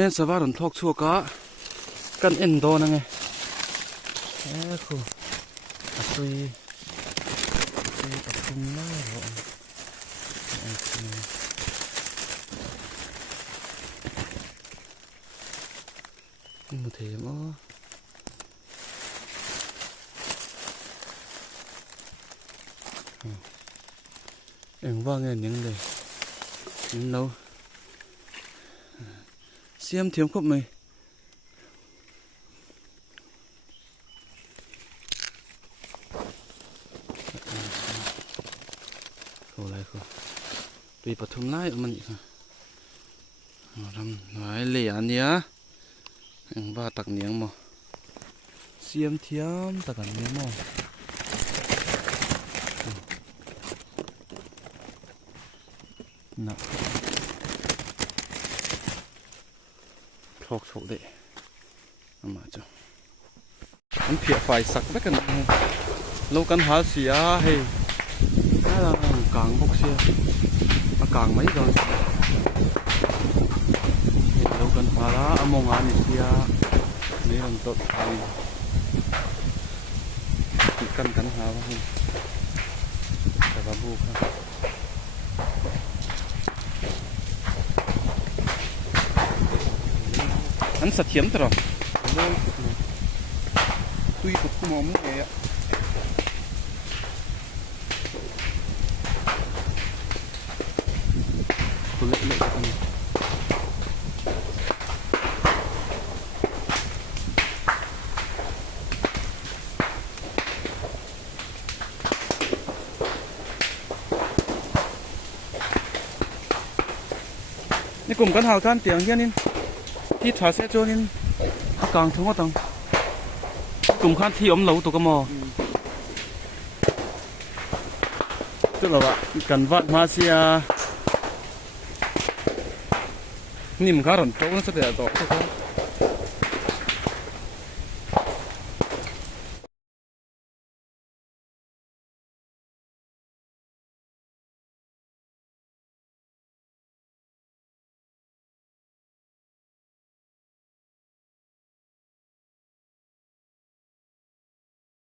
nên sờ vào đồn thọc chua cá căn endo nè nghe khu tôi tập trung nó rồi một thể mà em vang nghe những này những đâu xem thiếm khóc mày khổ lại khổ bị bắt thùng lái ở mình làm nói lẻ anh nhá em va tặc miếng mà xem thiếm tặc miếng mà nè thọc sổ đấy mà cho anh phía phải sặc tất cả lâu căn há xìa hay là càng bốc xìa mà càng mấy rồi lâu căn há đó among anh xìa mấy lần tốt hay căn há không cả ba bu không anh sạch hiếm rồi tuy cục không mỏng vậy ạ tôi lệ conนี่กลุ่มกันหากันเตียงเฮียนี่ที่ถาเสจนี่กลางทุ่งก็ต้องกลุ่มข้านที่อมเหลาตัวกระมอtức là vậy cần vắt Malaysia nhìn khá rộng chỗ nó sẽ để tổ